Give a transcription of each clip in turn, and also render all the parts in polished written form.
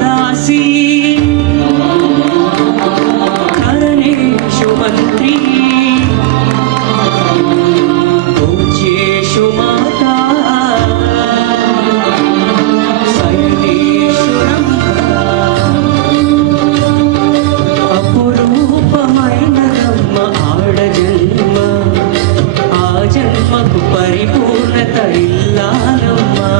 दासी करणेषु मंत्री पूज्येषु माता शयनेषु रम्भा अपुरूपमैनदम्म आड जन्म आ जन्मकु परिपूर्णत इल्लालम्मा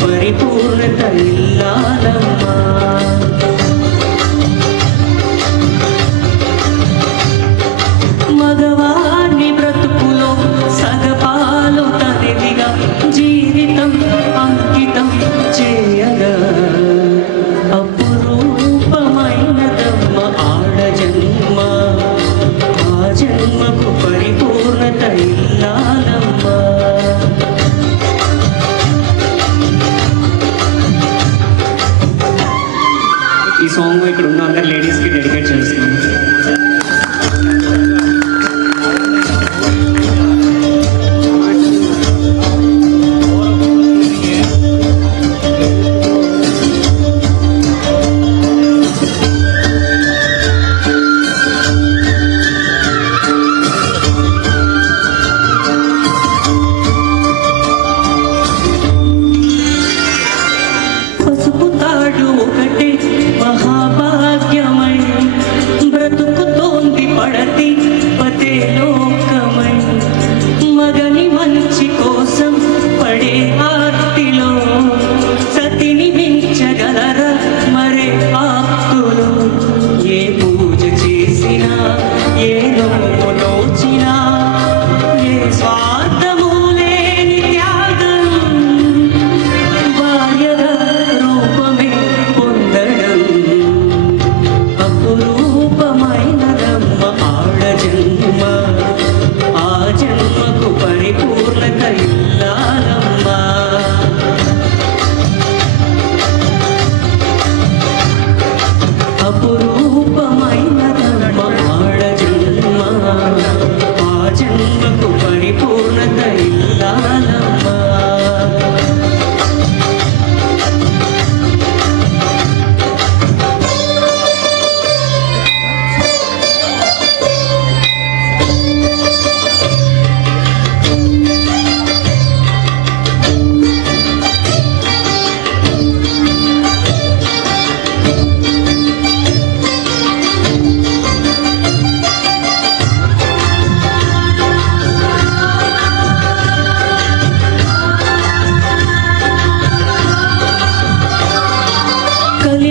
పరిపూర్ణత ఇల్లాలమ్మా మగవాణ్ణి బ్రతుకులో సగపాలు తనిదిగా జీవితం అంకితం చేయగా అపురూపమైనదమ్మ ఆడ జన్మ ఆ జన్మకు పరిపూర్ణత ఇల్లాలమ్మా ఈ సాంగ్ ఇక్కడ ఉన్న అందరు లేడీస్కి డెడికేట్ చేస్తున్నాం. పసుపు తాడు ఒకటే మహాభాగ్యమై బ్రతుకుతోంది పడతి పతే లోకమై మగని మంచి కోసం పడే ఆర్తిలో సతిని మించగలరా మరే ఆప్తులు ఏ పూజ చేసినా ఏ నోము నోచినా ఏ స్వార్థము లేని త్యాగం భార్యగా రూపమే పొందడం అపురూపమైనదమ్మ ఆడ జన్మ ఆ జన్మకు పరిపూర్ణత ఇల్లాలమ్మా అపురూపమైనదమ్మ ఆడ జన్మ ఆ జన్మకు పరిపూర్ణత ఇల్లాలమ్మా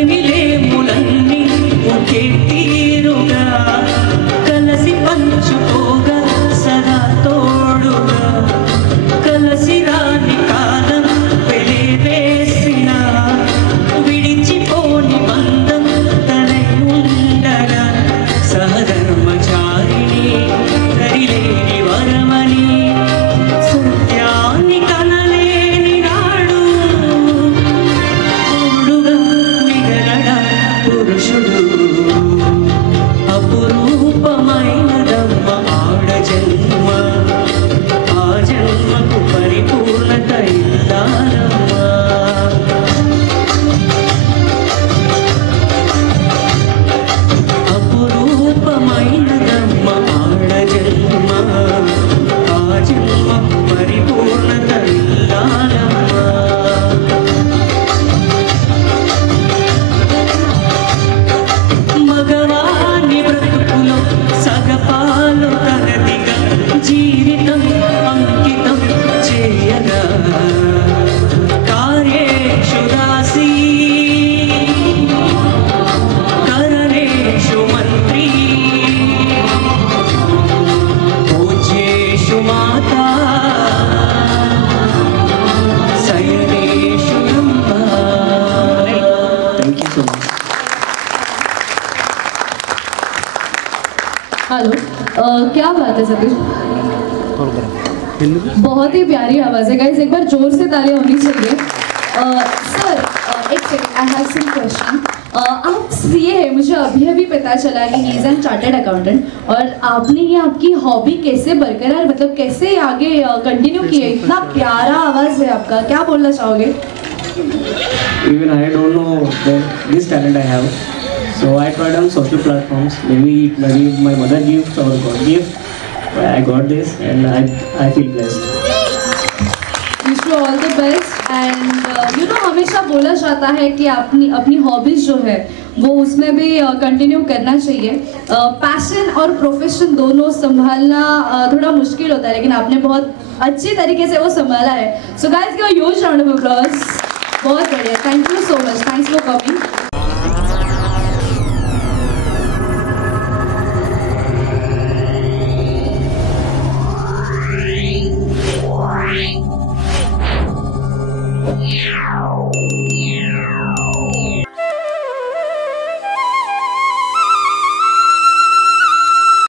కలిమిలేములన్నీ ఒకే తీరుగా కలసి పంచుకోగా సదా తోడుగా కలసి రాని కాలం వెలివేసిన విడిచిపోని బంధం తనై ఉండగా సహధర్మచారిణి దరిలేని వరమని సత్యాన్ని కనలేని నాడు పురుషుడు అపురూపమైనదమ్మ ఆడ జన్మ ఆ జన్మకు పరిపూర్ణత ఇల్లాలమ్మా అపురూపమైనదమ్మ ఆడ జన్మ ఆ జన్మకు పరిపూర్ణత ఇల్లాలమ్మా మగవాణి బ్రతుకులో సగపాలు తనదిగా జీవితం అంకితం చేయగా కార్యేషు దాసి కరణేషు మంత్రి పూజ్యేషు మాతా శయనేషు రమ్భా. Thank you so much. Hello, क्या बात है सतीश, बहुत ही प्यारी आवाज़ है गाइस, एक बार जोर से तालियां होनी चाहिए। सर, एक आई हैव सम क्वेश्चन। आप सीए है, मुझे अभी पता चला कि he is an chartered accountant, और आपने ये आपकी हॉबी कैसे बरकरार, मतलब कैसे आगे कंटिन्यू की है? इतना प्यारा आवाज है आपका, क्या बोलना चाहोगे? Even I don't know this talent I have. So I tried on social platforms. Maybe my mother gift or God gift. But I got this and I feel blessed. Wish you all the best. And you know, हमेशा बोला जाता है कि अपनी hobbies जो है वो उसमें भी कंटिन्यू करना चाहिए। पैशन और प्रोफेशन दोनों संभालना थोड़ा मुश्किल होता है, लेकिन आपने बहुत अच्छी तरीके से वो संभाला है। So guys, give a huge round of applause. बहुत बढ़िया, thank you so much, thanks for coming. Yeah.